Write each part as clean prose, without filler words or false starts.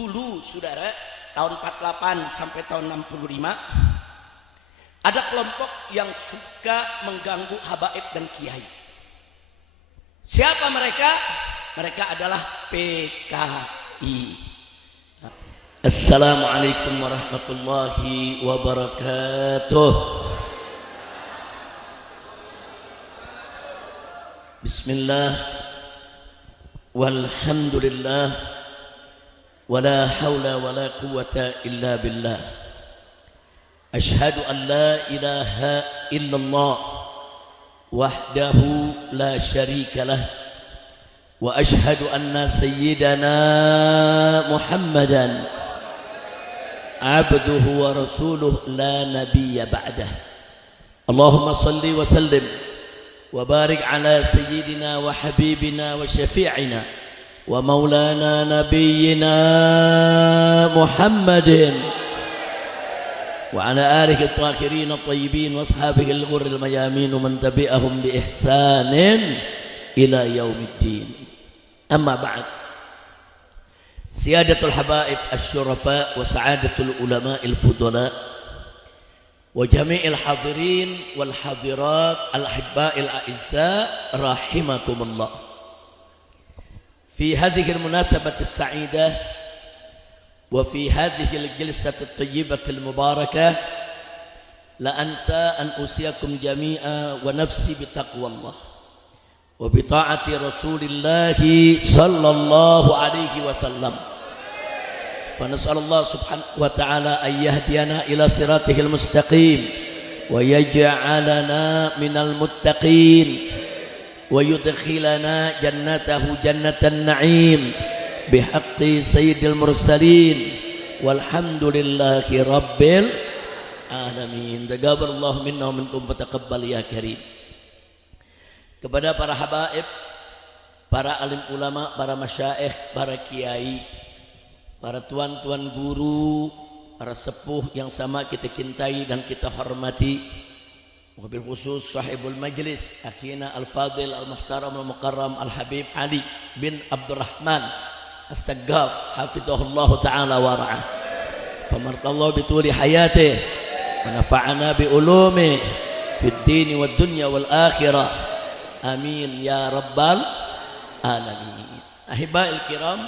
dulu saudara, tahun 48 sampai tahun 65 ada kelompok yang suka mengganggu habaib dan kiai. Siapa mereka? Mereka adalah PKI. Assalamualaikum warahmatullahi wabarakatuh. Bismillah walhamdulillah wala hawla wala quwwata illa billah. Ashhadu an la ilaha illallah wahdahu la syarika lah wa ashhadu anna sayyidana Muhammadan abduhu wa rasuluh la nabiyya ba'dah. Allahumma salli wa sallim wa barik ala sayyidina wa habibina wa syafi'ina wa maulana nabiyyina Muhammadin wa ala alihi at-tahirin at-tayyibin wa ashabihi al-ghurril mayamin wa man tabi'ahum bi ihsanin ila yaumiddin. Amma ba'd. Siyadatul habaib asy-syurafa wa sa'adatul ulama al-fudala wa jami'il hadirin wal hadirat al-ahibba'il a'izza rahimakumullah. Fi hadhihi al-munasabati as-sa'idah wa fi hadhihi al-jilsati at-tayyibati al-mubarakah la ansa an usiyakum jami'a wa nafsi bi taqwallah wa bi ta'ati Rasulillah sallallahu alaihi wasallam. فنسأل الله سبحانه وتعالى أن يهدينا إلى صراطه المستقيم ويجعلنا من المتقين ويدخلنا جنته جنة النعيم بحق سيد المرسلين والحمد لله رب العالمين. تقبل الله منا ومنكم فتقبل يا كريم. Kepada para habaib, para alim ulama, para masyaikh, para kiai, para tuan-tuan guru, para sepuh yang sama kita cintai dan kita hormati, wabil khusus sahibul majlis akhina al-fadil al-muhtaram al-mukarram al-habib Ali bin Abdurrahman as-Saggaf hafizahullah ta'ala wa ra'ah, famartallahu bituli hayatih wa nafa'ana bi ulumih fid dini wad dunya wal akhirah, amin ya rabbal alamin. Ahibail kiram,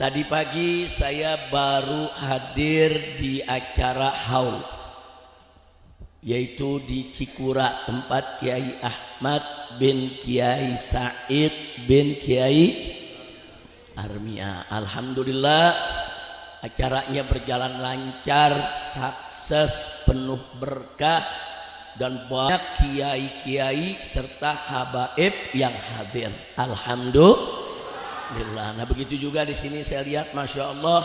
tadi pagi saya baru hadir di acara haul, yaitu di Cikura, tempat Kiai Ahmad bin Kiai Said bin Kiai Armia. Alhamdulillah acaranya berjalan lancar, sukses, penuh berkah, dan banyak kiai-kiai serta habaib yang hadir. Alhamdulillah. Nah begitu juga di sini saya lihat, masya Allah,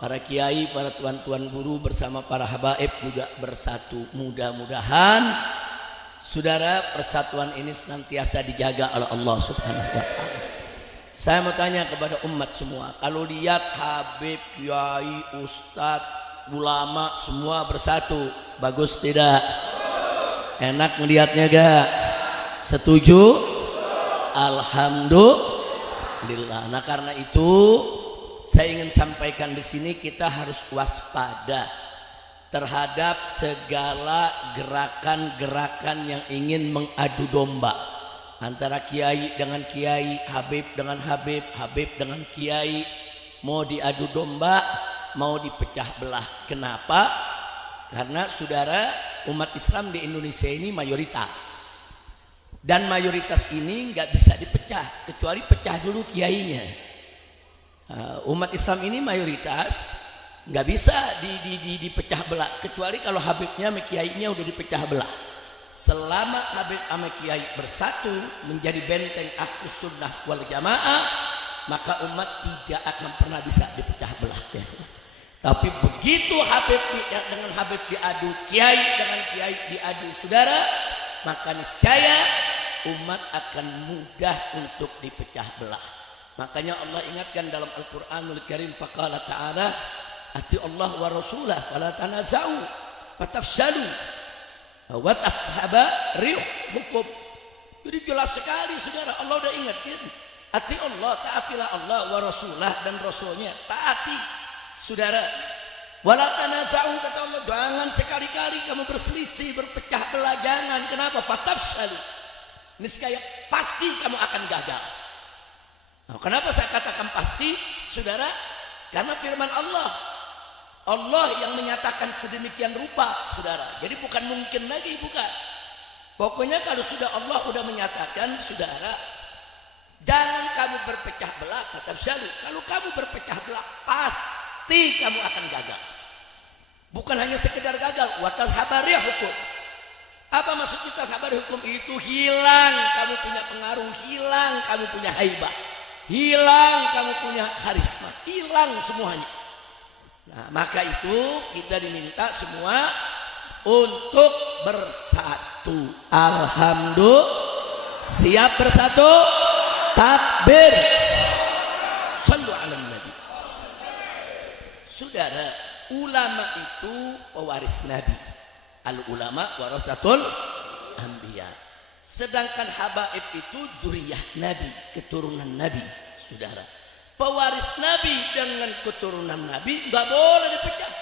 para kiai, para tuan-tuan guru bersama para habaib juga bersatu. Mudah-mudahan saudara persatuan ini senantiasa dijaga oleh Allah Subhanahu wa Ta'ala. Saya mau tanya kepada umat semua, kalau lihat habib, kiai, ustadz, ulama semua bersatu, bagus tidak? Enak melihatnya gak? Setuju? Alhamdulillah. Nah karena itu saya ingin sampaikan di sini, kita harus waspada terhadap segala gerakan-gerakan yang ingin mengadu domba antara kiai dengan kiai, habib dengan habib, habib dengan kiai, mau diadu domba, mau dipecah belah. Kenapa? Karena saudara, umat Islam di Indonesia ini mayoritas, dan mayoritas ini nggak bisa dipecah kecuali pecah dulu kiainya. Umat Islam ini mayoritas nggak bisa dipecah belah kecuali kalau habibnya sama kiainya udah dipecah belah. Selama habib sama kiai bersatu menjadi benteng Ahlus Sunnah wal Jamaah, maka umat tidak akan pernah bisa dipecah belah. Tapi begitu habib dengan habib diadu, kiai dengan kiai diadu saudara, maka niscaya umat akan mudah untuk dipecah belah. Makanya Allah ingatkan dalam Al-Qur'anul Karim, faqala ta'ala ati Allah wa rasulah fala tanaza'u fatafshalu wa tahaba rihukum. Jadi jelas sekali saudara, Allah udah ingatkan Ati Allah, taatilah Allah wa rasulah dan rasulnya. Taati, saudara. Wala tanaza'u, kata Allah, jangan sekali-kali kamu berselisih, berpecah belah, jangan. Kenapa? Fatafshalu. Niscaya pasti kamu akan gagal. Nah, kenapa saya katakan pasti, saudara? Karena firman Allah. Allah yang menyatakan sedemikian rupa, saudara. Jadi bukan mungkin lagi, bukan. Pokoknya kalau sudah Allah sudah menyatakan, saudara, jangan kamu berpecah belah, fatafshalu. Kalau kamu berpecah belah, pasti kamu akan gagal. Bukan hanya sekedar gagal, watal habariyah hukum. Apa maksud kita habar hukum itu? Hilang kamu punya pengaruh, hilang kamu punya haibah, hilang kamu punya karisma, hilang semuanya. Nah, maka itu kita diminta semua untuk bersatu. Alhamdulillah. Siap bersatu? Takbir. Shallu ala nabi. Saudara, ulama itu pewaris Nabi. Al ulama warasatul anbiya. Sedangkan habaib itu dzurriyyah Nabi, keturunan Nabi, saudara. Pewaris Nabi dengan keturunan Nabi nggak boleh dipecah.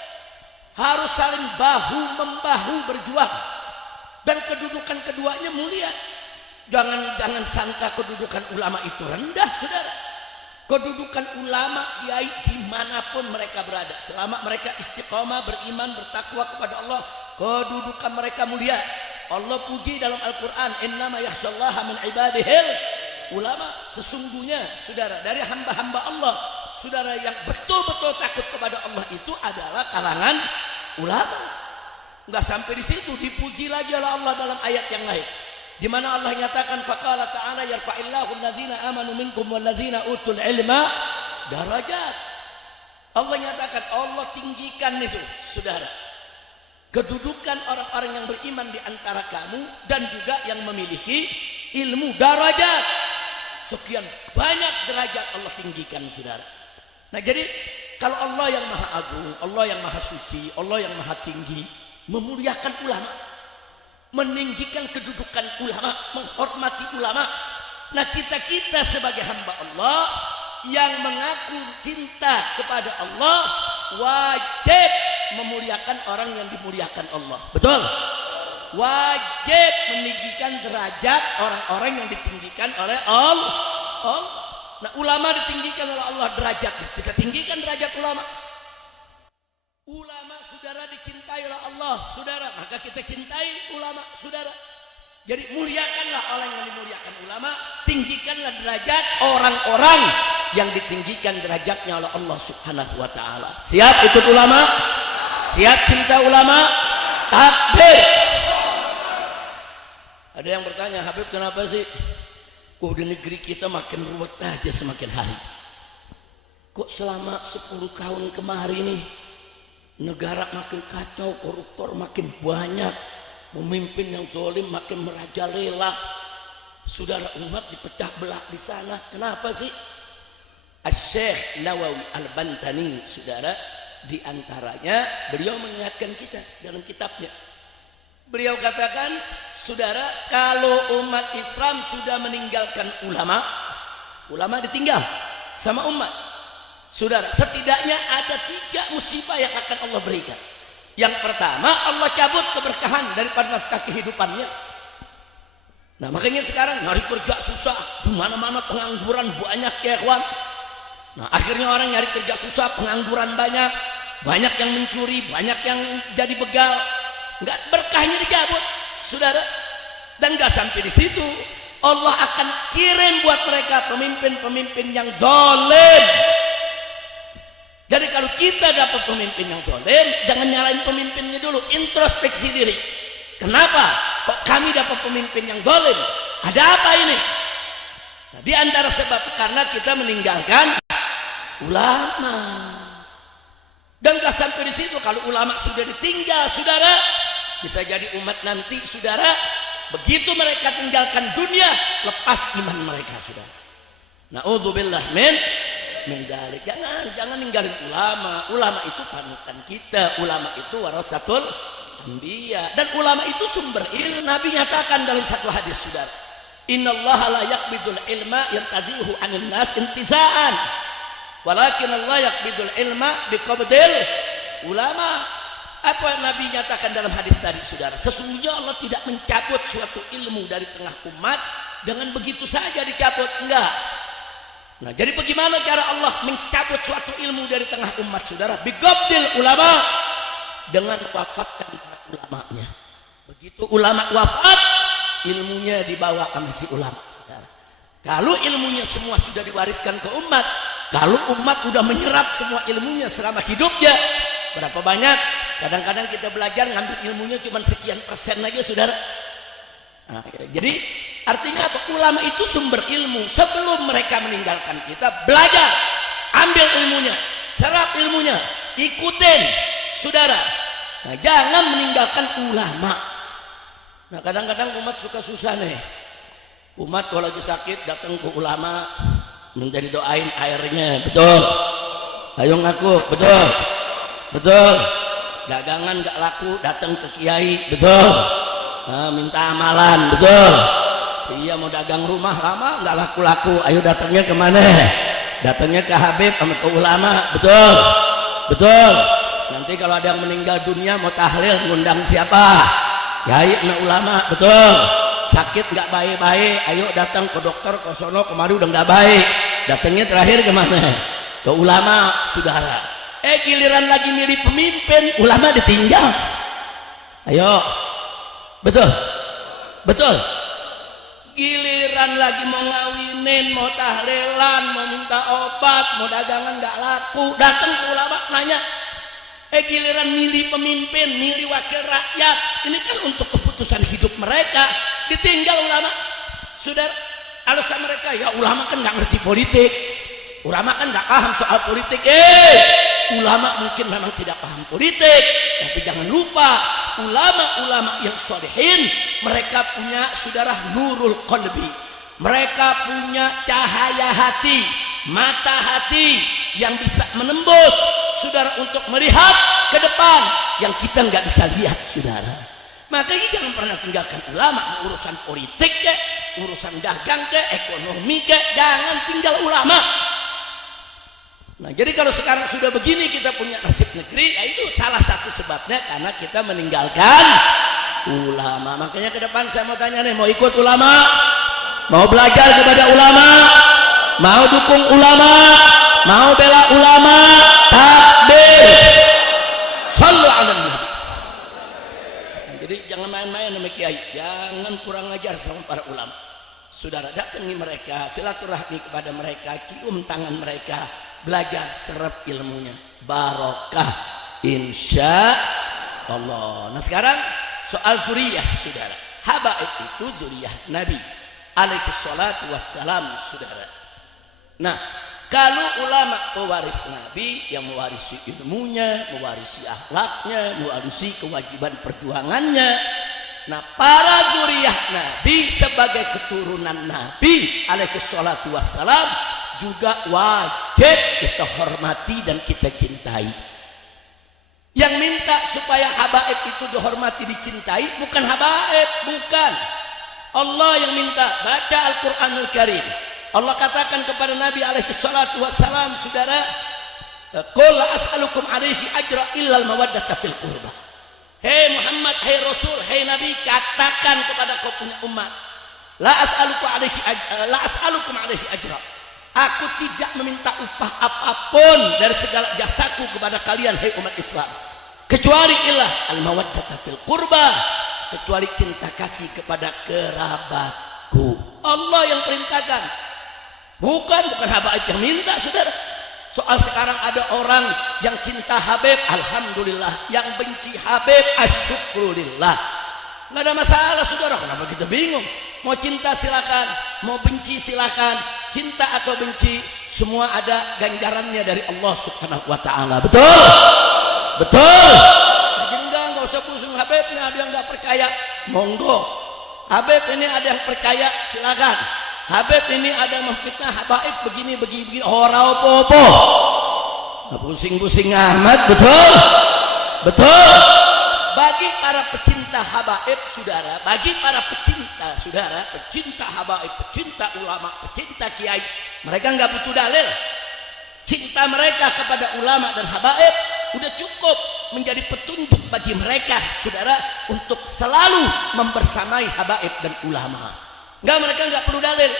Harus saling bahu membahu berjuang. Dan kedudukan keduanya mulia. Jangan sangka kedudukan ulama itu rendah, saudara. Kedudukan ulama kiai dimanapun mereka berada, selama mereka istiqomah, beriman, bertakwa kepada Allah, kedudukan mereka mulia. Allah puji dalam Al-Quran, innama yakhsyallaha min ibadihil ulama. Sesungguhnya, saudara, dari hamba-hamba Allah, saudara, yang betul-betul takut kepada Allah itu adalah kalangan ulama. Enggak sampai di situ, dipuji lagi oleh Allah dalam ayat yang lain, di mana Allah nyatakan, faqala ta'ala yarfa'illahu alladzina amanu minkum walladzina utul ilma darajat. Allah nyatakan, Allah tinggikan itu, saudara, kedudukan orang-orang yang beriman di antara kamu dan juga yang memiliki ilmu, darajat. Sekian banyak derajat Allah tinggikan, saudara. Nah, jadi kalau Allah yang maha agung, Allah yang maha suci, Allah yang maha tinggi memuliakan ulama, meninggikan kedudukan ulama, menghormati ulama. Nah, kita sebagai hamba Allah yang mengaku cinta kepada Allah wajib memuliakan orang yang dimuliakan Allah. Betul? Wajib meninggikan derajat orang-orang yang ditinggikan oleh Allah. Nah, ulama ditinggikan oleh Allah derajatnya. Kita tinggikan derajat ulama. Ulama, saudara, dicintai oleh Allah, saudara, maka kita cintai ulama, saudara. Jadi muliakanlah orang yang dimuliakan ulama, tinggikanlah derajat orang-orang yang ditinggikan derajatnya oleh Allah Subhanahu wa taala. Siap ikut ulama? Siap cinta ulama? Takbir. Ada yang bertanya, Habib, kenapa sih di negeri kita makin ruwet aja semakin hari? Kok selama 10 tahun kemarin nih negara makin kacau, koruptor makin banyak, pemimpin yang zalim makin merajalela, saudara, umat dipecah belah di sana. Kenapa sih? Asy-Syaikh Nawawi Al-Bantani, saudara, di antaranya beliau mengingatkan kita dalam kitabnya. Beliau katakan, saudara, kalau umat Islam sudah meninggalkan ulama, ulama ditinggal sama umat. Saudara, setidaknya ada 3 musibah yang akan Allah berikan. Yang pertama, Allah cabut keberkahan daripada nafkah kehidupannya. Nah, makanya sekarang nyari kerja susah, di mana-mana pengangguran banyak, ya kawan. Nah, akhirnya orang nyari kerja susah, pengangguran banyak, banyak yang mencuri, banyak yang jadi begal. Enggak, berkahnya dicabut, saudara. Dan enggak sampai di situ, Allah akan kirim buat mereka pemimpin-pemimpin yang zalim. Jadi kalau kita dapat pemimpin yang zalim, jangan nyalain pemimpinnya dulu, introspeksi diri. Kenapa kok kami dapat pemimpin yang zalim? Ada apa ini? Nah, di antara sebab karena kita meninggalkan ulama. Dan gak sampai di situ, kalau ulama sudah ditinggal, saudara, bisa jadi umat nanti, saudara, begitu mereka tinggalkan dunia, lepas iman mereka, saudara. Na'udzubillah min dalik. Jangan ninggalin ulama. Ulama itu panutan kita, ulama itu warasatul anbiya, dan ulama itu sumber ilmu. Nabi nyatakan dalam satu hadis, saudara, Innallaha la yaqbidul ilma yantadihu 'anil nas intiza'an. Walakin Allah yaqbidul ilma biqabdil ulama. Apa yang Nabi nyatakan dalam hadis tadi, saudara? Sesungguhnya Allah tidak mencabut suatu ilmu dari tengah umat dengan begitu saja dicabut, enggak. Nah, jadi bagaimana cara Allah mencabut suatu ilmu dari tengah umat, saudara? Biqabdil ulama, dengan wafatkan para ulamanya. Begitu ulama wafat, ilmunya dibawa sama si ulama, saudara. Kalau ilmunya semua sudah diwariskan ke umat, kalau umat sudah menyerap semua ilmunya selama hidupnya, berapa banyak? Kadang-kadang kita belajar ngambil ilmunya cuma sekian persen aja, saudara. Nah, jadi artinya apa? Ulama itu sumber ilmu. Sebelum mereka meninggalkan kita, belajar, ambil ilmunya, serap ilmunya, ikutin, saudara. Nah, jangan meninggalkan ulama. Nah, kadang-kadang umat suka susah nih. Umat kalau lagi sakit datang ke ulama, minta didoain airnya, betul? Ayo ngaku, betul, betul. Dagangan gak laku, datang ke kiai, betul. Nah, minta amalan, betul. Iya, mau dagang rumah lama nggak laku-laku, ayo datangnya kemana? Datangnya ke Habib sama ke ulama, betul, betul. Nanti kalau ada yang meninggal dunia mau tahlil, ngundang siapa? Kiai sama ulama, betul. Sakit nggak baik-baik, ayo datang ke dokter, ke sono kemari udah nggak baik. Datangnya terakhir kemana? Ke ulama, saudara. Giliran lagi milih pemimpin, ulama ditinggal. Ayo, betul, betul. Giliran lagi mau ngawinin, mau tahlilan, mau minta obat, mau dagangan nggak laku, datang ke ulama nanya. Giliran milih pemimpin, milih wakil rakyat, ini kan untuk keputusan hidup mereka, ditinggal ulama. Saudara, alasan mereka, ya ulama kan nggak ngerti politik, ulama kan nggak paham soal politik. Ulama mungkin memang tidak paham politik, tapi jangan lupa ulama-ulama yang solehin, mereka punya, saudara, nurul qalbi, mereka punya cahaya hati, mata hati yang bisa menembus, saudara, untuk melihat ke depan yang kita nggak bisa lihat, saudara. Makanya jangan pernah tinggalkan ulama. Urusan politik ke, urusan dagang ke, ekonomi ke, jangan tinggal ulama. Nah, jadi kalau sekarang sudah begini kita punya nasib negeri, ya itu salah satu sebabnya karena kita meninggalkan ulama. Makanya ke depan saya mau tanya nih, mau ikut ulama? Mau belajar kepada ulama? Mau dukung ulama? Mau bela ulama? Takbir! Shallu ala nabi. Nah, jadi jangan main-main sama kiai, jangan kurang ajar sama para ulama. Saudara, datangi mereka, silaturahmi kepada mereka, cium tangan mereka, belajar, serap ilmunya, barokah insya Allah. Nah, sekarang soal zuriyah, saudara. Habaib itu zuriyah Nabi alaihi salatu wassalam, saudara. Nah, kalau ulama pewaris Nabi yang mewarisi ilmunya, mewarisi akhlaknya, mewarisi kewajiban perjuangannya. Nah, para zuriyah Nabi sebagai keturunan Nabi alaihi salatu wassalam juga wajib kita hormati dan kita cintai. Yang minta supaya habaib itu dihormati, dicintai bukan habaib, bukan. Allah yang minta. Baca Al-Quranul Karim. Allah katakan kepada Nabi alaihi salatu wassalam, saudara, qul la as'alukum alaihi ajra illal mawaddata fil qurba. Hei Muhammad, hei Rasul, hei Nabi, katakan kepada kau punya umat, la as'alukum alaihi ajra. Aku tidak meminta upah apapun dari segala jasaku kepada kalian, hai umat Islam, kecuali ilah al-mawaddata fil qurba, kecuali cinta kasih kepada kerabatku. Allah yang perintahkan, bukan habaib yang minta, saudara. Soal sekarang ada orang yang cinta Habib, alhamdulillah, yang benci Habib, asyukrulillah. Nggak ada masalah, saudara. Kenapa kita bingung? Mau cinta silakan, mau benci silakan. Cinta atau benci, semua ada ganjarannya dari Allah Subhanahu wa ta'ala. Betul? Betul? Jadi enggak usah pusing. Habib ini ada yang enggak percaya, monggo. Habib ini ada yang percaya, silakan. Habib ini ada yang memfitnah habaib begini. Ora opo-opo. Pusing-pusing amat, betul? Betul? bagi para pecinta habaib saudara, bagi para pecinta saudara, pecinta habaib, pecinta ulama, pecinta kiai, mereka nggak butuh dalil. Cinta mereka kepada ulama dan habaib udah cukup menjadi petunjuk bagi mereka saudara untuk selalu membersamai habaib dan ulama. Mereka nggak perlu dalil.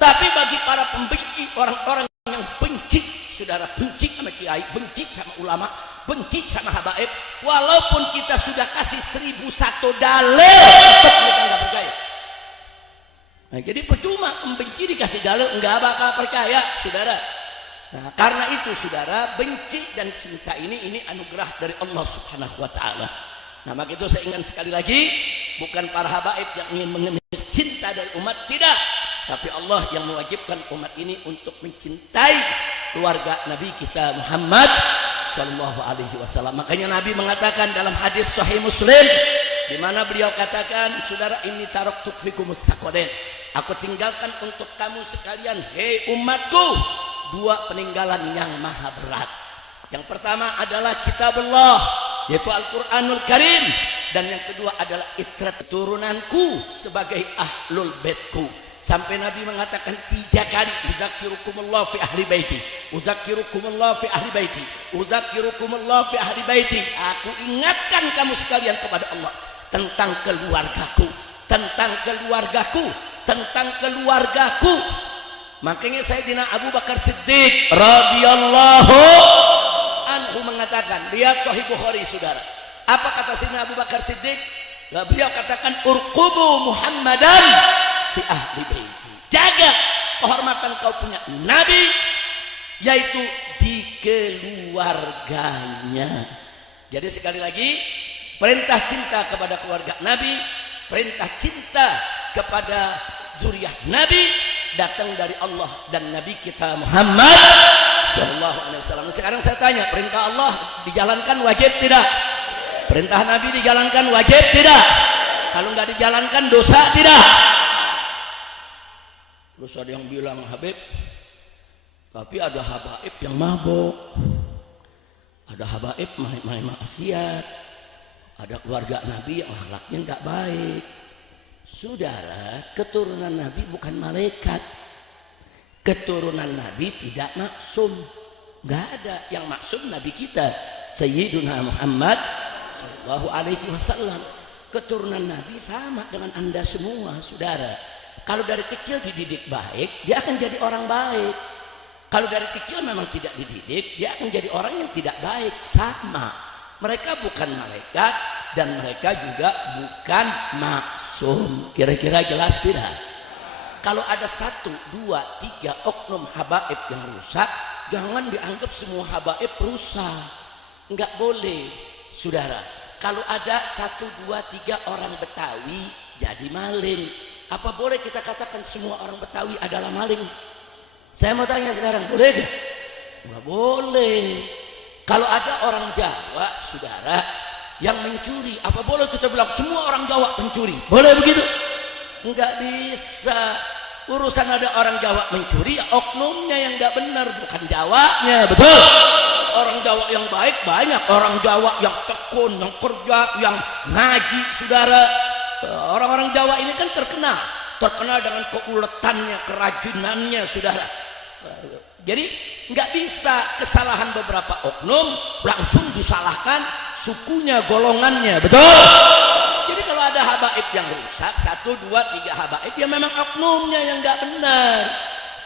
Tapi bagi para pembenci, orang-orang yang benci saudara, benci sama kiai, benci sama ulama, benci sama habaib, walaupun kita sudah kasih 1001 dalil tetap mereka nggak percaya. Nah, jadi percuma membenci dikasih dalil nggak bakal percaya saudara. Nah, karena itu saudara, benci dan cinta ini anugerah dari Allah Subhanahu wa taala. Nah, maka itu saya ingat sekali lagi, bukan para habaib yang ingin mengemis cinta dari umat, tidak, tapi Allah yang mewajibkan umat ini untuk mencintai keluarga Nabi kita Muhammad sallallahu alaihi wasallam. Makanya Nabi mengatakan dalam hadis sahih Muslim, di mana beliau katakan, saudara, ini taraktu fikum tsaqalain, aku tinggalkan untuk kamu sekalian, hei umatku, dua peninggalan yang maha berat. Yang pertama adalah kitabullah, yaitu Al-Quranul Karim, dan yang kedua adalah itrat turunanku sebagai ahlul baitku. Sampai Nabi mengatakan 3 kali, udzakirukumullah fi ahli baiti, udzakirukumullah fi ahli baiti, udzakirukumullah fi ahli baiti. Aku ingatkan kamu sekalian kepada Allah tentang keluargaku, tentang keluargaku, tentang keluargaku. Makanya Sayyidina Abu Bakar Siddiq radhiyallahu anhu mengatakan, lihat Sahih Bukhari saudara, apa kata Sayyidina Abu Bakar Siddiq? Beliau katakan, urqubu Muhammadan fi ahli baiti, jaga kehormatan kau punya Nabi, yaitu di keluarganya. Jadi sekali lagi, perintah cinta kepada keluarga Nabi, perintah cinta kepada zuriat Nabi datang dari Allah dan Nabi kita Muhammad sallallahu alaihi wasallam. Sekarang saya tanya, perintah Allah dijalankan wajib tidak? Perintah Nabi dijalankan wajib tidak? Kalau nggak dijalankan dosa tidak? Terus ada yang bilang, Habib, tapi ada habaib yang mabuk, ada habaib main maksiat, ada keluarga Nabi yang akhlaknya nggak baik. Saudara, keturunan Nabi bukan malaikat, keturunan Nabi tidak maksum, nggak ada yang maksum Nabi kita Sayyiduna Muhammad sallallahu alaihi wasallam. Keturunan Nabi sama dengan anda semua saudara. Kalau dari kecil dididik baik, dia akan jadi orang baik. Kalau dari kecil memang tidak dididik, dia akan jadi orang yang tidak baik. Sama, mereka bukan malaikat dan mereka juga bukan maksum. Kira-kira jelas tidak? Kalau ada 1, 2, 3 oknum habaib yang rusak, jangan dianggap semua habaib rusak. Enggak boleh saudara. Kalau ada 1, 2, 3 orang Betawi jadi maling, apa boleh kita katakan semua orang Betawi adalah maling? Saya mau tanya sekarang, boleh gak? Nggak boleh. Kalau ada orang Jawa saudara yang mencuri, apa boleh kita bilang semua orang Jawa pencuri? Boleh begitu? Nggak bisa. Urusan ada orang Jawa mencuri, ya oknumnya yang nggak benar, bukan Jawanya. Betul? Orang Jawa yang baik banyak, orang Jawa yang tekun, yang kerja, yang ngaji saudara. Orang-orang Jawa ini kan terkenal dengan keuletannya, kerajinannya saudara. Jadi nggak bisa kesalahan beberapa oknum langsung disalahkan sukunya, golongannya. Betul? Jadi kalau ada habaib yang rusak, 1, 2, 3 habaib, ya memang oknumnya yang nggak benar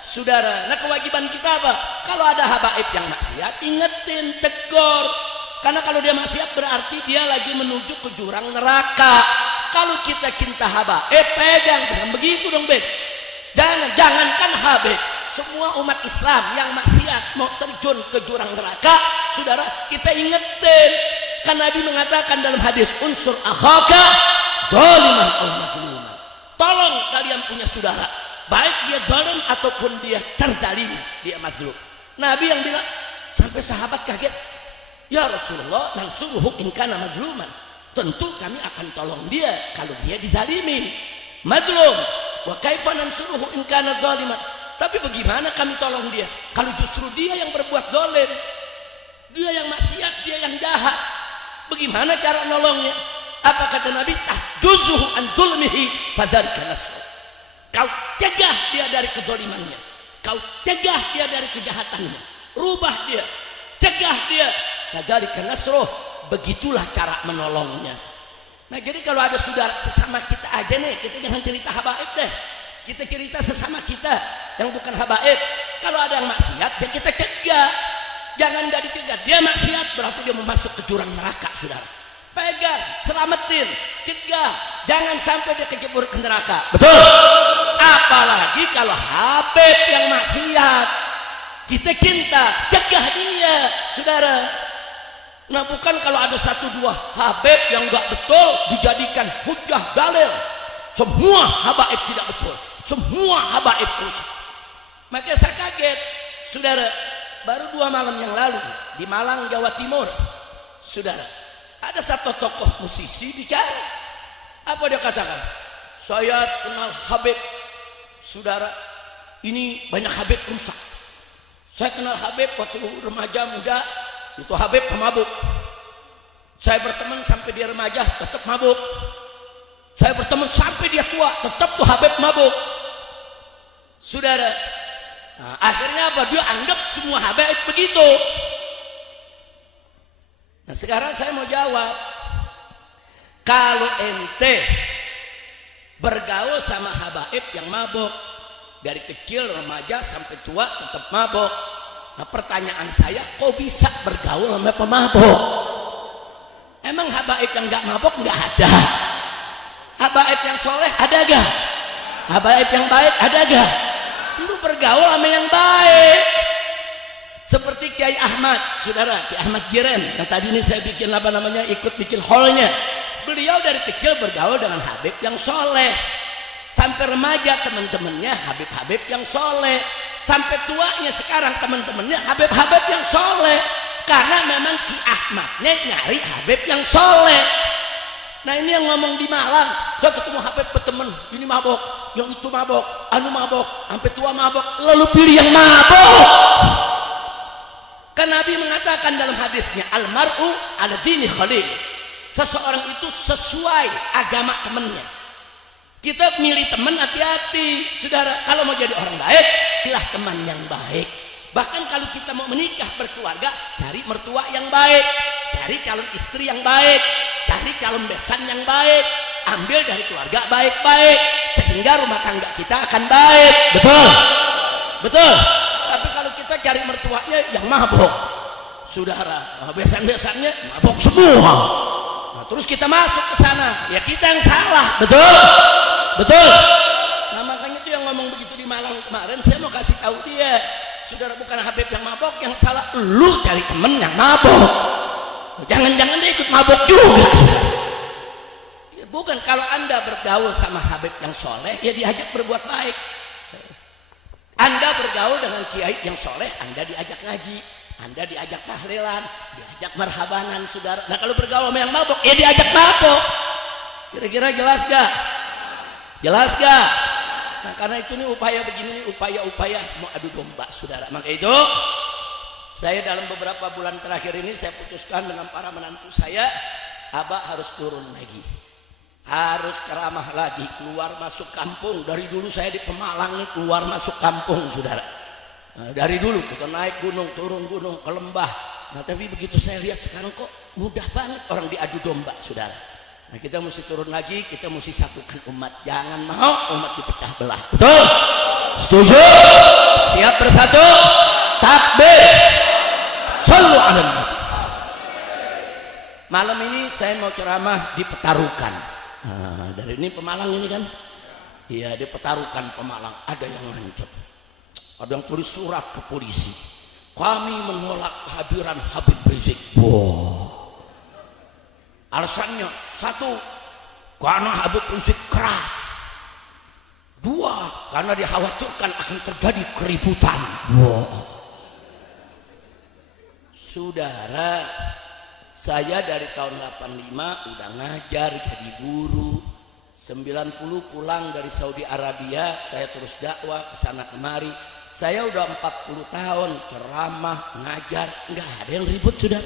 saudara. Nah, kewajiban kita apa? Kalau ada habaib yang maksiat, ingetin, tegur. Karena kalau dia maksiat berarti dia lagi menuju ke jurang neraka. Kalau kita cinta habaib, pegang, jangan begitu dong, Beb. Jangankan habaib, semua umat Islam yang maksiat mau terjun ke jurang neraka, saudara, kita ingetin. Kan Nabi mengatakan dalam hadis, unsur akhaka zaliman aw mazluman. Tolong kalian punya saudara, baik dia zalim ataupun dia terzalimi, dia mazlum. Nabi yang bilang, sampai sahabat kaget, ya Rasulullah, nansuruhu in kana mazluman. Tentu kami akan tolong dia kalau dia dizalimi, mazlum. Wa kaifa nansuruhu in kana zaliman. Tapi bagaimana kami tolong dia kalau justru dia yang berbuat zalim, dia yang maksiat, dia yang jahat. Bagaimana cara nolongnya? Apa kata Nabi? Tahjuzuhu an zulmihi fadzalika nasr. Kau cegah dia dari kezalimannya, kau cegah dia dari kejahatannya, rubah dia, cegah dia, fadzalika nasruh. Begitulah cara menolongnya. Nah, jadi kalau ada saudara sesama kita aja nih, kita jangan cerita habaib deh. Kita cerita sesama kita yang bukan habaib. Kalau ada yang maksiat, ya kita cegah. Jangan nggak dicegah. Dia maksiat berarti dia mau masuk ke jurang neraka, saudara. Pegang, selamatin, cegah. Jangan sampai dia kejebur ke neraka. Betul. Apalagi kalau habib yang maksiat, kita cinta, cegah dia, saudara. Nah, bukan kalau ada satu dua habib yang nggak betul dijadikan hujah dalil. Semua habaib tidak betul, semua habaib rusak. Makanya saya kaget, saudara. Baru 2 malam yang lalu di Malang, Jawa Timur, saudara, ada satu tokoh musisi bicara. Apa dia katakan? Saya kenal habib, saudara. Ini banyak habib rusak. Saya kenal habib waktu remaja muda, itu habib pemabuk. Saya berteman sampai dia remaja tetap mabuk. Saya berteman sampai dia tua tetap tuh habib mabuk, saudara. Nah, akhirnya apa? Dia anggap semua habaib begitu. Nah, sekarang saya mau jawab, kalau ente bergaul sama habaib yang mabuk dari kecil remaja sampai tua tetap mabuk, nah pertanyaan saya, kok bisa bergaul sama pemabuk? Emang habaib yang nggak mabuk nggak ada? Habaib yang soleh ada gak? Habaib yang baik ada gak? Lu bergaul sama yang baik. Seperti Kiai Ahmad, saudara, Kiai Ahmad Giren yang tadi ini saya bikin apa namanya, ikut bikin hallnya. Beliau dari kecil bergaul dengan habib yang soleh. Sampai remaja teman-temannya habib-habib yang soleh. Sampai tuanya sekarang teman-temannya habib-habib yang soleh. Karena memang Ki Ahmadnya nyari habib yang soleh. Nah, ini yang ngomong di Malang, saya ketemu habib berteman, ini mabok, yang itu mabok, anu mabok, sampai tua mabok, lalu pilih yang mabok. Kan Nabi mengatakan dalam hadisnya, almar'u ala dini khalil. Seseorang itu sesuai agama temannya. Kita milih teman hati-hati, saudara. Kalau mau jadi orang baik, pilih teman yang baik. Bahkan kalau kita mau menikah berkeluarga, cari mertua yang baik, cari calon istri yang baik, cari calon besan yang baik, ambil dari keluarga baik-baik, sehingga rumah tangga kita akan baik. Betul? Betul? Tapi kalau kita cari mertuanya yang mabok, saudara, besan-besannya mabok semua. Nah, terus kita masuk ke sana, ya kita yang salah. Betul? Betul? Nah, makanya itu yang ngomong begitu di Malang kemarin, saya mau kasih tahu dia, saudara, bukan habib yang mabok yang salah, lu cari temen yang mabok. Jangan-jangan dia ikut mabok juga. Ya, bukan, kalau anda bergaul sama habib yang soleh, ya diajak berbuat baik. Anda bergaul dengan kiai yang soleh, anda diajak ngaji, anda diajak tahlilan, diajak marhabanan, saudara. Nah, kalau bergaul sama yang mabok, ya diajak mabok. Kira-kira jelas gak? Jelas gak? Nah, karena itu nih upaya begini, upaya-upaya mau adu domba, saudara. Maka itu saya dalam beberapa bulan terakhir ini saya putuskan dengan para menantu saya, Abah harus turun lagi, harus ceramah lagi, keluar masuk kampung. Dari dulu saya di Pemalang nih keluar masuk kampung, saudara. Nah, dari dulu kita naik gunung, turun gunung, ke lembah. Nah, tapi begitu saya lihat sekarang kok mudah banget orang diadu domba, saudara. Nah, kita mesti turun lagi, kita mesti satukan umat. Jangan mau umat dipecah belah. Betul? Setuju? Siap bersatu? Takbir! Sallu ala Nabi. Malam ini saya mau ceramah di Petarukan. Nah, dari ini Pemalang ini kan? Iya, di Petarukan Pemalang. Ada yang ngancam, ada yang tulis surat ke polisi. Kami menolak kehadiran Habib Rizik. Wow. Alasannya, 1, karena Habib Rizik keras. 2, karena dikhawatirkan akan terjadi keributan. Wow. Saudara, saya dari tahun 85 udah ngajar jadi guru. 90 pulang dari Saudi Arabia, saya terus dakwah ke sana kemari. Saya udah 40 tahun ceramah, ngajar, nggak ada yang ribut, saudara.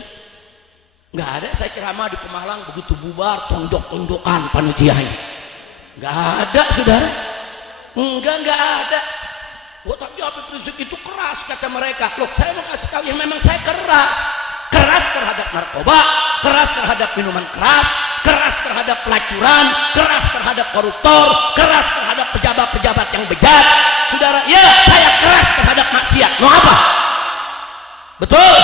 Nggak ada saya ceramah di Pemalang begitu bubar tonjok-tonjokan panitianya. Nggak ada saudara. Nggak ada. Oh, tapi Habib Rizik itu keras kata mereka. Loh, saya mau kasih tahu yang memang saya keras. Keras terhadap narkoba, keras terhadap minuman keras, keras terhadap pelacuran, keras terhadap koruptor, keras terhadap pejabat-pejabat yang bejat. Saudara, ya saya keras terhadap maksiat. Mau apa? Betul?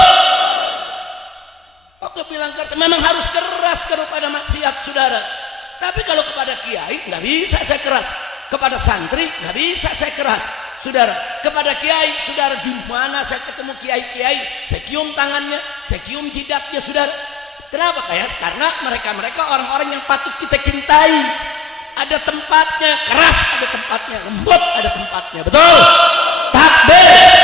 Oke, bilang keras, memang harus keras kepada maksiat, saudara. Tapi kalau kepada kiai nggak bisa saya keras, kepada santri nggak bisa saya keras. Saudara, kepada kiai, saudara, di mana saya ketemu kiai-kiai, saya cium tangannya, saya cium jidatnya, saudara. Kenapa? Karena mereka orang-orang yang patut kita cintai. Ada tempatnya, keras ada tempatnya, lembut ada tempatnya. Betul? Takbir.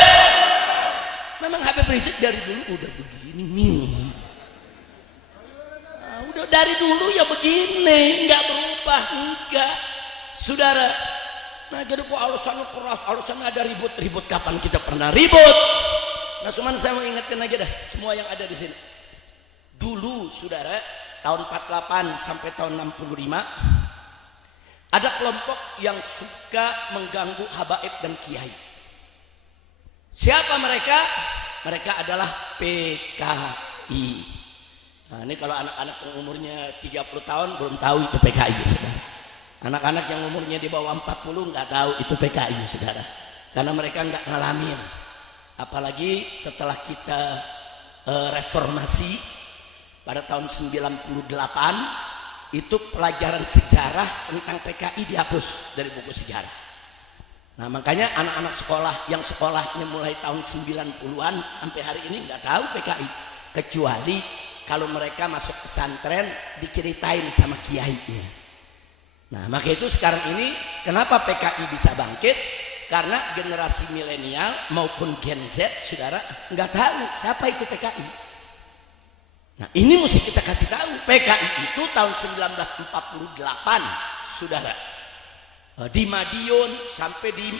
Memang Habib Rizik dari dulu udah begini. Nah, udah dari dulu ya begini, nggak berubah, enggak. Saudara, nah jadi kok alasannya keras, alasannya ada ribut kapan kita pernah ribut? Nah, cuman saya mau ingatkan aja dah semua yang ada di sini. Dulu saudara, tahun 48 sampai tahun 65 ada kelompok yang suka mengganggu habaib dan kiai. Siapa mereka? Mereka adalah PKI. Nah, ini kalau anak-anak yang umurnya 30 tahun belum tahu itu PKI, saudara. Anak-anak yang umurnya di bawah 40 nggak tahu itu PKI, saudara. Karena mereka nggak ngalamin. Apalagi setelah kita reformasi pada tahun 98, itu pelajaran sejarah tentang PKI dihapus dari buku sejarah. Nah, makanya anak-anak sekolah yang sekolahnya mulai tahun 90-an sampai hari ini nggak tahu PKI, kecuali kalau mereka masuk pesantren diceritain sama kiainya. Nah, maka itu sekarang ini kenapa PKI bisa bangkit? Karena generasi milenial maupun Gen Z, saudara, nggak tahu siapa itu PKI. Nah, ini mesti kita kasih tahu. PKI itu tahun 1948, saudara, di Madiun sampai di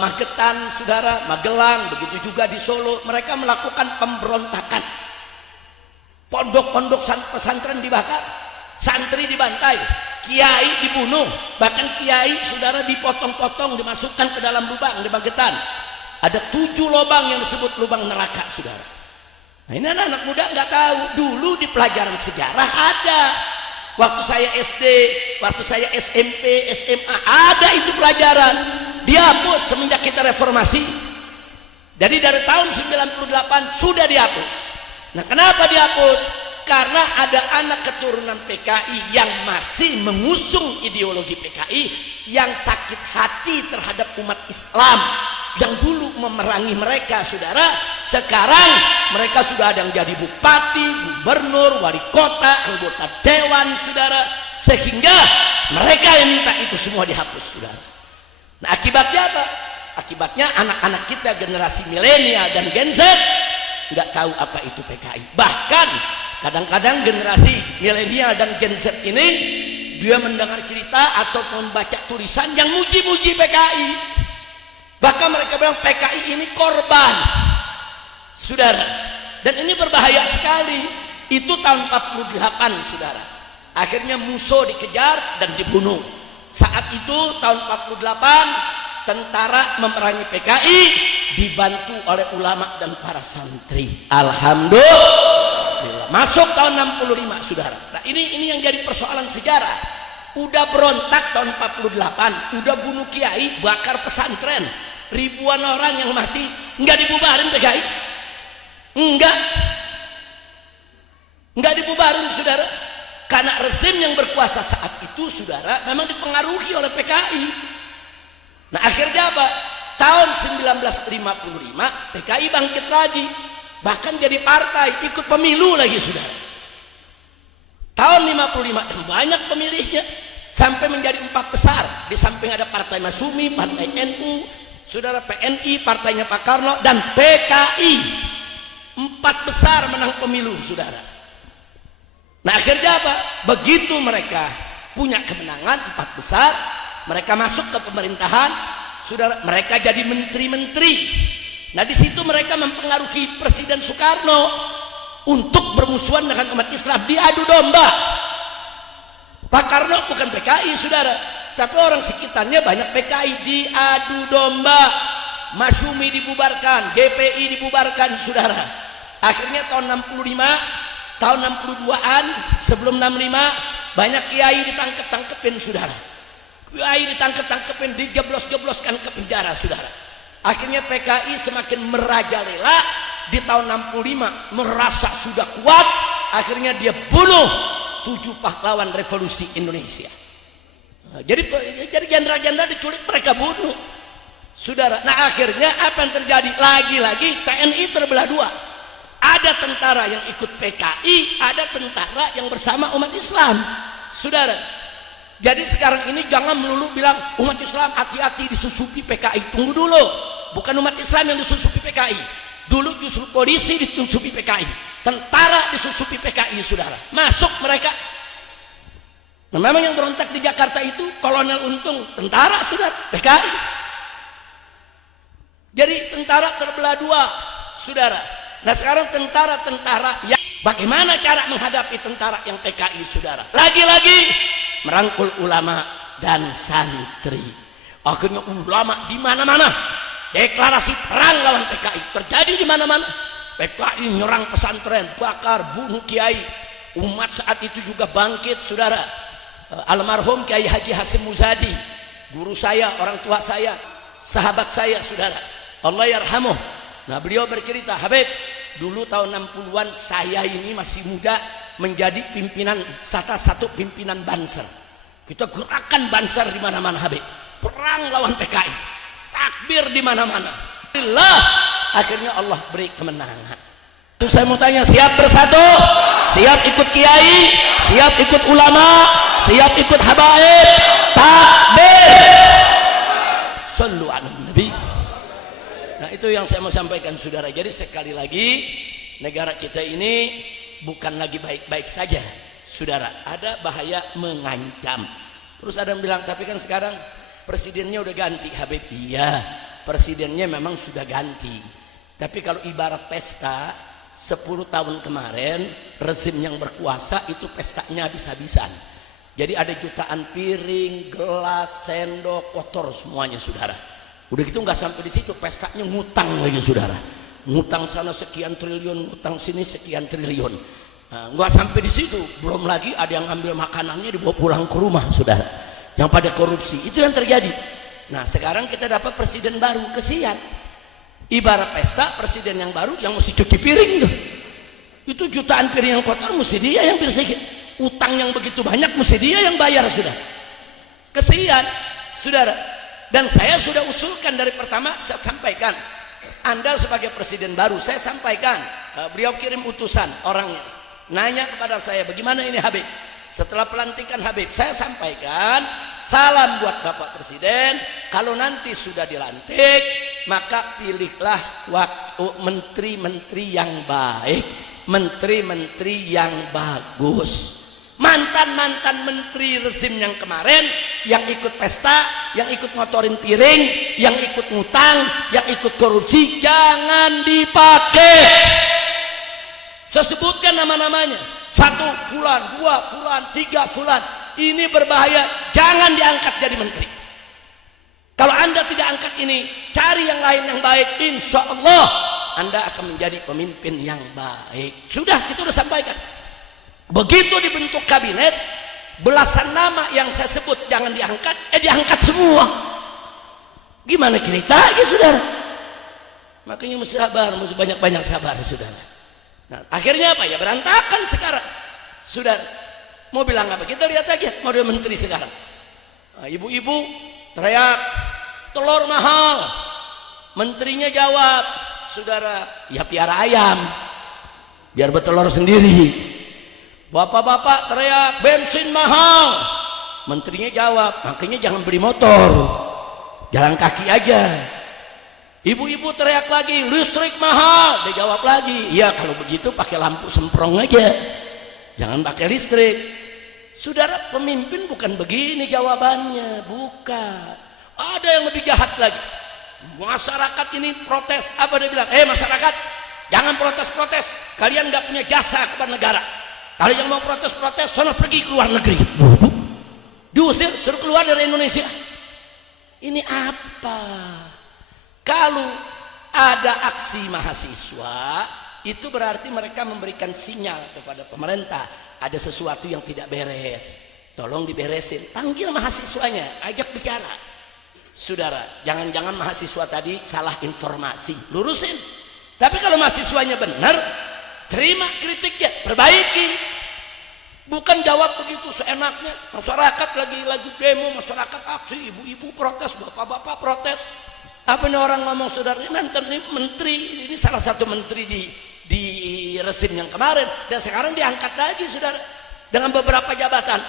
Magetan, saudara, Magelang, begitu juga di Solo, mereka melakukan pemberontakan. Pondok-pondok pesantren dibakar, santri dibantai, kiai dibunuh, bahkan kiai, saudara, dipotong-potong, dimasukkan ke dalam lubang di Magetan. Ada 7 lubang yang disebut lubang neraka, saudara. Nah, ini anak-anak muda nggak tahu. Dulu di pelajaran sejarah ada. Waktu saya SD, waktu saya SMP, SMA, ada itu pelajaran. Dihapus semenjak kita reformasi. Jadi dari tahun 98 sudah dihapus. Nah, kenapa dihapus? Karena ada anak keturunan PKI yang masih mengusung ideologi PKI, yang sakit hati terhadap umat Islam, yang dulu memerangi mereka, saudara. Sekarang mereka sudah ada yang jadi bupati, gubernur, wali kota, anggota dewan, saudara. Sehingga mereka yang minta itu semua dihapus, saudara. Nah, akibatnya apa? Akibatnya anak-anak kita generasi milenial dan Gen Z nggak tahu apa itu PKI. Bahkan kadang-kadang generasi milenial dan Gen Z ini dia mendengar cerita atau membaca tulisan yang muji-muji PKI. Bahkan mereka bilang PKI ini korban, saudara. Dan ini berbahaya sekali. Itu tahun 48, saudara. Akhirnya Musso dikejar dan dibunuh. Saat itu tahun 48 tentara memerangi PKI dibantu oleh ulama dan para santri. Alhamdulillah. Masuk tahun 65, saudara. Nah, ini yang jadi persoalan sejarah. Udah berontak tahun 48, udah bunuh kiai, bakar pesantren, ribuan orang yang mati, nggak dibubarin PKI, nggak dibubarin, saudara, karena rezim yang berkuasa saat itu, saudara, memang dipengaruhi oleh PKI. Nah, akhirnya apa? Tahun 1955 PKI bangkit lagi, bahkan jadi partai, ikut pemilu lagi, saudara. Tahun 55 dan banyak pemilihnya, sampai menjadi 4 besar. Di samping ada Partai Masyumi, Partai NU, saudara, PNI, partainya Pak Karno, dan PKI. 4 besar menang pemilu, saudara. Nah, akhirnya apa? Begitu mereka punya kemenangan 4 besar, mereka masuk ke pemerintahan, saudara, mereka jadi menteri-menteri. Nah, di situ mereka mempengaruhi Presiden Soekarno. untuk bermusuhan dengan umat Islam, diadu domba. Pak Karno bukan PKI saudara, tapi orang sekitarnya banyak PKI, diadu domba. Masyumi dibubarkan, GPI dibubarkan saudara. Akhirnya tahun 65, tahun 62-an, sebelum 65 banyak kiai ditangkep-tangkepin saudara. Kiai ditangkep-tangkepin, dijeblos-jebloskan ke penjara saudara. Akhirnya PKI semakin merajalela. Di tahun 65 merasa sudah kuat, akhirnya dia bunuh 7 pahlawan revolusi Indonesia. Jadi jenderal-jenderal diculik, mereka bunuh saudara. Nah akhirnya apa yang terjadi? Lagi-lagi TNI terbelah dua. Ada tentara yang ikut PKI, ada tentara yang bersama umat Islam saudara. Jadi sekarang ini jangan melulu bilang umat Islam hati-hati disusupi PKI. Tunggu dulu, bukan umat Islam yang disusupi PKI. Dulu justru polisi disusupi PKI, tentara disusupi PKI saudara. Masuk mereka. Nah, memang yang berontak di Jakarta itu Kolonel Untung, tentara saudara, PKI. Jadi tentara terbelah dua saudara. Nah sekarang tentara-tentara yang bagaimana cara menghadapi tentara yang PKI saudara? Lagi-lagi merangkul ulama dan santri. Akhirnya ulama di mana-mana deklarasi perang lawan PKI terjadi di mana-mana. PKI nyerang pesantren, bakar, bunuh kiai. Umat saat itu juga bangkit saudara. Almarhum Kiai Haji Hasim Muzadi, guru saya, orang tua saya, sahabat saya saudara, Allah yarhamuh. Nah beliau bercerita, Habib, dulu tahun 60-an saya ini masih muda menjadi pimpinan, salah satu pimpinan Banser. Kita gerakan Banser di mana-mana Habib, perang lawan PKI, takbir di mana-mana. Alhamdulillah, akhirnya Allah beri kemenangan. Itu saya mau tanya, siap bersatu? Siap ikut kiai? Siap ikut ulama? Siap ikut habaib? Takbir! Sallu ala Nabi. Nah itu yang saya mau sampaikan saudara. Jadi sekali lagi, negara kita ini bukan lagi baik-baik saja saudara, ada bahaya mengancam. Terus ada yang bilang, tapi kan sekarang presidennya udah ganti Habib. Iya, presidennya memang sudah ganti, tapi kalau ibarat pesta 10 tahun kemarin rezim yang berkuasa itu pestanya habis-habisan. Jadi ada jutaan piring, gelas, sendok, kotor semuanya saudara. Udah gitu nggak sampai di situ, pestanya ngutang lagi saudara. Ngutang sana sekian triliun, ngutang sini sekian triliun. Nah, nggak sampai di situ, belum lagi ada yang ambil makanannya dibawa pulang ke rumah saudara. Yang pada korupsi, itu yang terjadi. Nah sekarang kita dapat presiden baru, kesian. Ibarat pesta, presiden yang baru yang mesti cuci piring tuh. Itu jutaan piring yang kotor mesti dia yang bersihin. Utang yang begitu banyak mesti dia yang bayar sudah. Kesian saudara. Dan saya sudah usulkan dari pertama, saya sampaikan, Anda sebagai presiden baru, saya sampaikan, beliau kirim utusan orangnya nanya kepada saya, bagaimana ini Habib? Setelah pelantikan Habib, saya sampaikan salam buat Bapak Presiden, kalau nanti sudah dilantik maka pilihlah menteri-menteri yang baik, menteri-menteri yang bagus. Mantan-mantan menteri rezim yang kemarin, yang ikut pesta, yang ikut ngotorin piring, yang ikut ngutang, yang ikut korupsi, jangan dipakai. Saya sebutkan nama-namanya, 1 fulan, 2 fulan, 3 fulan, ini berbahaya, jangan diangkat jadi menteri. Kalau Anda tidak angkat ini, cari yang lain yang baik, insya Allah Anda akan menjadi pemimpin yang baik. Sudah, kita sudah sampaikan. Begitu dibentuk kabinet, belasan nama yang saya sebut jangan diangkat, diangkat semua. Gimana ceritanya saudara? Makanya mesti sabar, mesti banyak-banyak sabar saudara. Nah akhirnya apa ya, berantakan sekarang saudara. Mau bilang apa? Kita lihat aja model menteri sekarang. Ibu-ibu teriak telur mahal, menterinya jawab, saudara, ya piara ayam biar bertelur sendiri. Bapak-bapak teriak bensin mahal, menterinya jawab, makanya jangan beli motor, jalan kaki aja. Ibu-ibu teriak lagi listrik mahal, dia jawab lagi, iya kalau begitu pakai lampu semprong aja, jangan pakai listrik. Saudara, pemimpin bukan begini jawabannya, bukan. Ada yang lebih jahat lagi. Masyarakat ini protes, apa dia bilang? Masyarakat jangan protes-protes, kalian nggak punya jasa kepada negara. Kalau yang mau protes-protes, sono pergi ke luar negeri. Diusir, suruh keluar dari Indonesia. Ini apa? Kalau ada aksi mahasiswa, itu berarti mereka memberikan sinyal kepada pemerintah ada sesuatu yang tidak beres. Tolong diberesin. Panggil mahasiswanya, ajak bicara. Saudara, jangan-jangan mahasiswa tadi salah informasi, lurusin. Tapi kalau mahasiswanya benar, terima kritiknya, perbaiki. Bukan jawab begitu seenaknya. Masyarakat lagi demo, masyarakat aksi, ibu-ibu protes, bapak-bapak protes. Apa ini orang ngomong, saudara, ini menteri, ini salah satu menteri di resim yang kemarin, dan sekarang diangkat lagi, saudara, dengan beberapa jabatan.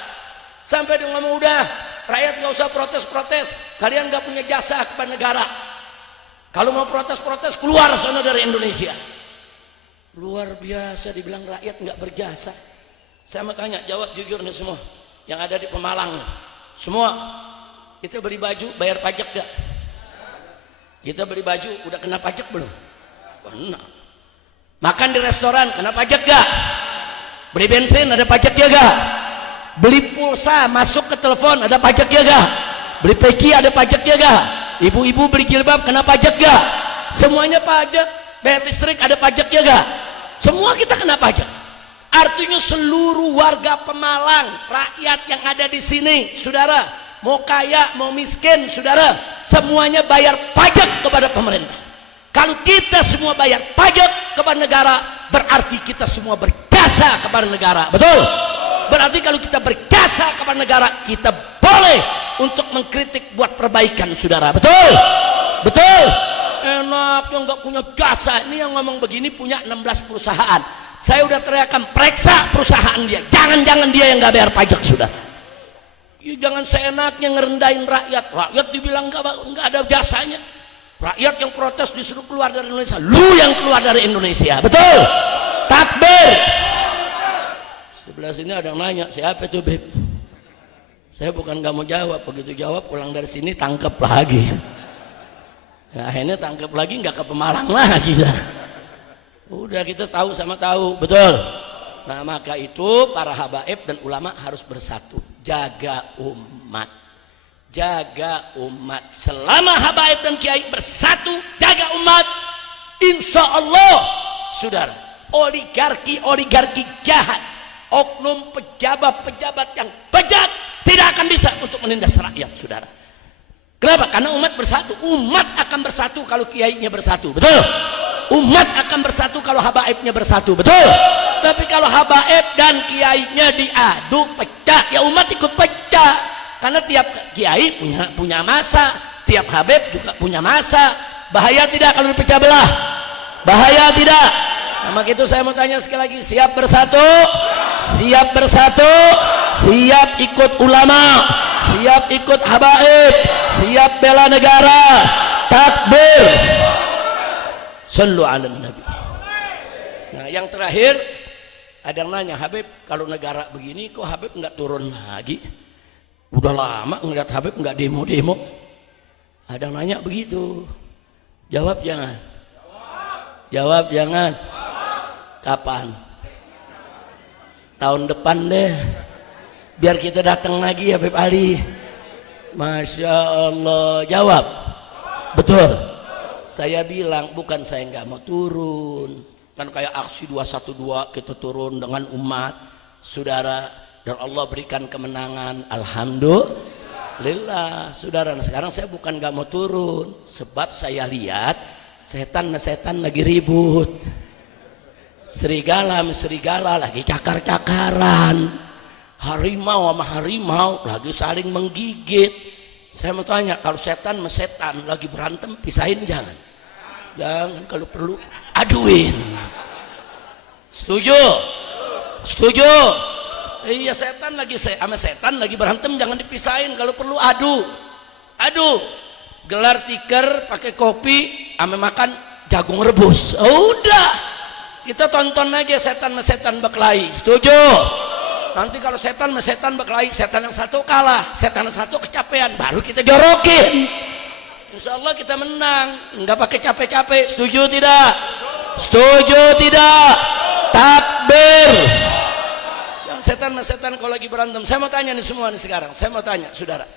Sampai dia ngomong, udah, rakyat nggak usah protes-protes, kalian nggak punya jasa kepada negara. Kalau mau protes-protes, keluar sana dari Indonesia. Luar biasa, dibilang rakyat nggak berjasa. Saya mau tanya, jawab jujur nih semua yang ada di Pemalang, semua kita beli baju bayar pajak gak? Kita beli baju udah kena pajak belum? Kena. Makan di restoran kena pajak gak? Beli bensin ada pajaknya gak? Beli pulsa masuk ke telepon ada pajaknya gak? Beli peci ada pajaknya gak? Ibu-ibu beli jilbab kena pajak gak? Semuanya pajak. Bayar listrik ada pajaknya gak? Semua kita kena pajak. Artinya seluruh warga Pemalang, rakyat yang ada di sini, saudara, mau kaya mau miskin, saudara, semuanya bayar pajak kepada pemerintah. Kalau kita semua bayar pajak kepada negara, berarti kita semua berjasa kepada negara. Betul? Berarti kalau kita berjasa kepada negara, kita boleh untuk mengkritik buat perbaikan, saudara. Betul? Betul? Enak yang nggak punya jasa. Ini yang ngomong begini punya 16 perusahaan. Saya udah teriakan, periksa perusahaan dia. Jangan-jangan dia yang nggak bayar pajak, sudah. Ya, jangan seenaknya ngerendahin rakyat. Rakyat dibilang nggak ada jasanya. Rakyat yang protes disuruh keluar dari Indonesia. Lu yang keluar dari Indonesia. Betul? Takbir. Sebelah sini ada yang nanya, siapa itu, Beb? Saya bukan nggak mau jawab. Begitu jawab, pulang dari sini tangkep lagi. Ya, akhirnya tangkep lagi, nggak ke Pemalang lagi. Udah kita tahu sama tahu, betul. Nah, maka itu para habaib dan ulama harus bersatu, jaga umat. Jaga umat. Selama habaib dan kiai bersatu jaga umat, insya Allah, saudara, oligarki jahat, oknum pejabat yang bejat tidak akan bisa untuk menindas rakyat, saudara. Kenapa? Karena umat bersatu. Umat akan bersatu kalau kiainya bersatu, betul? Umat akan bersatu kalau habaibnya bersatu, betul? Tapi kalau habaib dan kiainya diadu, pecah, ya umat ikut pecah. Karena tiap kiai punya masa, tiap habib juga punya masa. Bahaya tidak kalau dipecah belah? Bahaya tidak? Nah, maka itu saya mau tanya sekali lagi, siap bersatu? Siap bersatu? Siap ikut ulama? Siap ikut habaib? Siap bela negara? Takbir. Sallu ala Nabi. Nah, yang terakhir ada yang nanya, Habib, kalau negara begini kok Habib nggak turun lagi? Udah lama ngeliat Habib nggak demo-demo. Ada yang nanya begitu. Jawab jangan. Jawab jangan. Kapan? Tahun depan deh. Biar kita datang lagi, Habib Ali. Masya Allah. Jawab. Betul. Saya bilang bukan saya nggak mau turun, kan kayak aksi 212 kita turun dengan umat, saudara, dan Allah berikan kemenangan, alhamdulillah, saudara. Nah, sekarang saya bukan nggak mau turun, sebab saya lihat setan lagi ribut, serigala lagi cakar-cakaran, harimau sama harimau lagi saling menggigit. Saya mau tanya, kalau setan sama setan lagi berantem, pisahin jangan? Jangan, kalau perlu aduin. Setuju? Setuju? Iya, setan lagi sama setan lagi berantem, jangan dipisahin, kalau perlu adu. Gelar tikar pakai kopi sama makan jagung rebus. Udah. Kita tonton aja setan sama setan berkelahi. Setuju? Nanti kalau setan sama setan berkelahi, setan yang satu kalah, setan yang satu kecapean, baru kita jorokin. Insya Allah kita menang, nggak pakai capek-capek. Setuju tidak? Setuju tidak? setan sama setan kalau lagi berantem. Saya mau tanya nih semua nih sekarang. Saya mau tanya, saudara.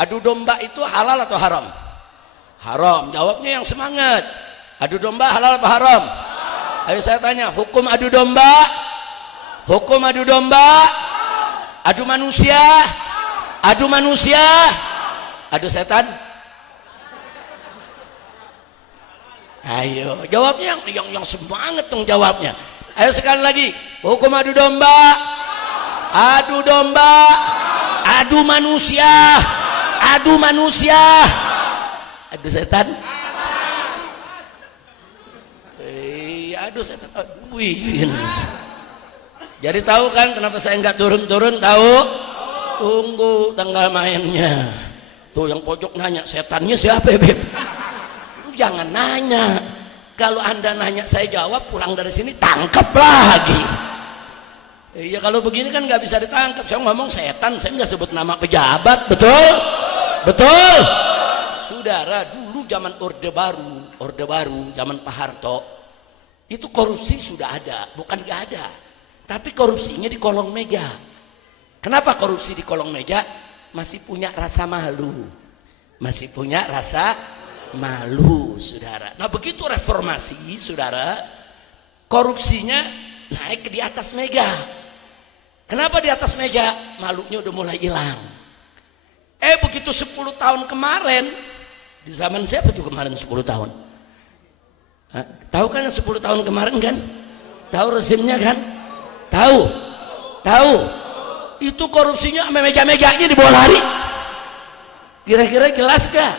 Adu domba itu halal atau haram? Haram. Jawabnya yang semangat. Adu domba halal apa haram? Ayo saya tanya, hukum adu domba? Hukum adu domba? Adu manusia? Adu manusia? Adu setan? Ayo, jawabnya yang semangat dong jawabnya. Ayo sekali lagi, hukum adu domba? Adu domba? Adu manusia? Adu manusia? Adu setan? Adu setan. Wih. Jadi tahu kan kenapa saya nggak turun-turun? Tahu? Tunggu tanggal mainnya. Tuh yang pojok nanya, setannya siapa ya, Beb? Lu jangan nanya. Kalau Anda nanya saya jawab, pulang dari sini tangkap lagi. Iya kalau begini kan nggak bisa ditangkap. Saya ngomong setan, saya nggak sebut nama pejabat, betul? Betul? Saudara, dulu zaman Orde Baru, zaman Pak Harto, itu korupsi sudah ada, bukan nggak ada. Tapi korupsinya di kolong meja. Kenapa korupsi di kolong meja? Masih punya rasa malu. Masih punya rasa malu, saudara. Nah begitu reformasi, saudara, korupsinya naik ke di atas meja. Kenapa di atas meja? Malunya udah mulai hilang. Begitu 10 tahun kemarin, di zaman siapa tuh kemarin 10 tahun? Tahu kan 10 tahun kemarin kan? Tahu rezimnya kan? Tahu. Itu korupsinya sama meja-mejanya dibawa lari. Kira-kira jelas gak?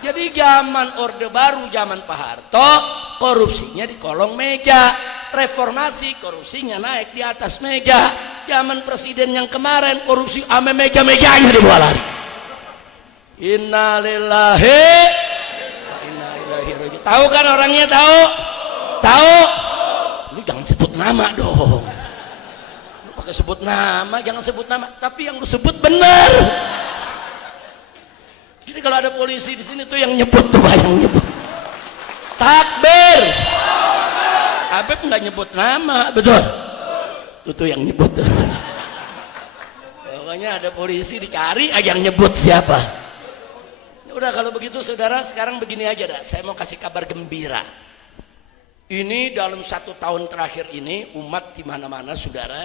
Jadi zaman Orde Baru, zaman Pak Harto, korupsinya di kolong meja. Reformasi, korupsinya naik di atas meja. Zaman presiden yang kemarin, korupsi sama meja-mejanya dibawa lari. Innalillahi wa inna ilaihi raji'un. Tahu kan orangnya? Tahu? Lu jangan sebut nama dong. Lu pakai sebut nama, jangan sebut nama. Tapi yang lu sebut benar. Jadi kalau ada polisi di sini tuh yang nyebut tuh, yang nyebut. Takbir. Habib nggak nyebut nama, betul? Itu yang nyebut. Pokoknya ada polisi dicari aja yang nyebut siapa. Udah kalau begitu saudara, sekarang begini aja dah. Saya mau kasih kabar gembira. Ini dalam 1 tahun terakhir ini umat di mana-mana saudara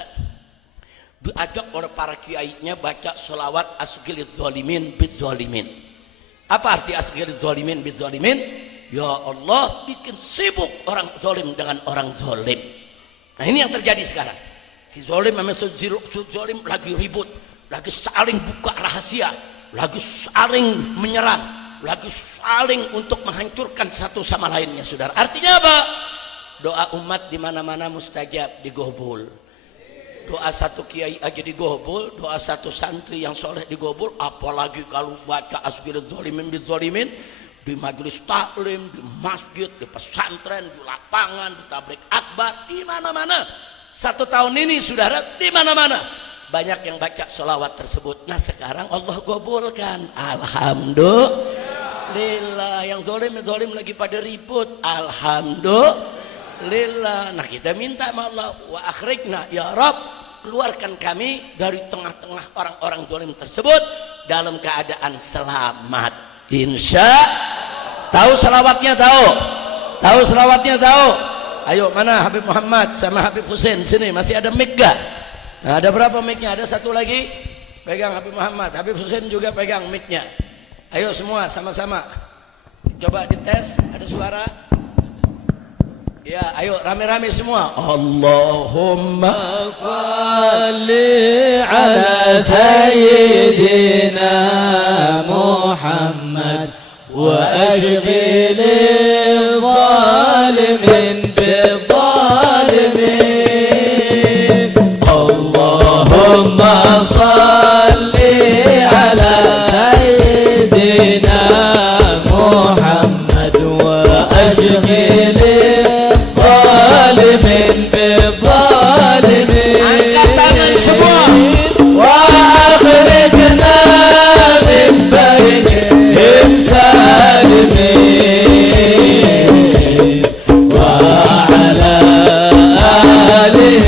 diajak oleh para kiainya baca sholawat asghilidz zalimin bidz zalimin. Apa arti asghilidz zalimin bidz zalimin? Ya Allah bikin sibuk orang zalim dengan orang zalim. Nah ini yang terjadi sekarang. Si zalim sama si zalim lagi ribut, lagi saling buka rahasia, lagi saling menyerang, lagi saling untuk menghancurkan satu sama lainnya, saudara. Artinya apa? Doa umat di mana-mana mustajab, digobul. Doa satu kiai aja digobul, doa satu santri yang soleh digobul, apalagi kalau baca asghilidz zalimin bidz zalimin di majelis taklim, di masjid, di pesantren, di lapangan, di tablik akbar, di mana-mana. 1 tahun ini, saudara, di mana-mana banyak yang baca sholawat tersebut. Nah sekarang Allah gobulkan, alhamdulillah. Yang zalim lagi pada ribut, alhamdulillah. Nah kita minta sama Allah, wa akhrijna ya Rabb, keluarkan kami dari tengah-tengah orang-orang zalim tersebut dalam keadaan selamat. Insya. Tahu selawatnya? Tahu selawatnya? Ayo mana Habib Muhammad sama Habib Hussein sini, masih ada mic gak? Nah, ada berapa mic-nya? Ada satu lagi, pegang Habib Muhammad. Habib Hussein juga pegang mic-nya. Ayo semua sama-sama coba dites, ada suara ya. Ayo rame-rame semua. Allahumma salli ala sayyidina Muhammad wa ashghilil zalimin bizzalimin. Allahumma salli ala sayyidina Muhammad wa ashghilil zalimin bizzalimin. Angkat tangan semua. Wa akhrijna min bainihim salimin wa ala alihi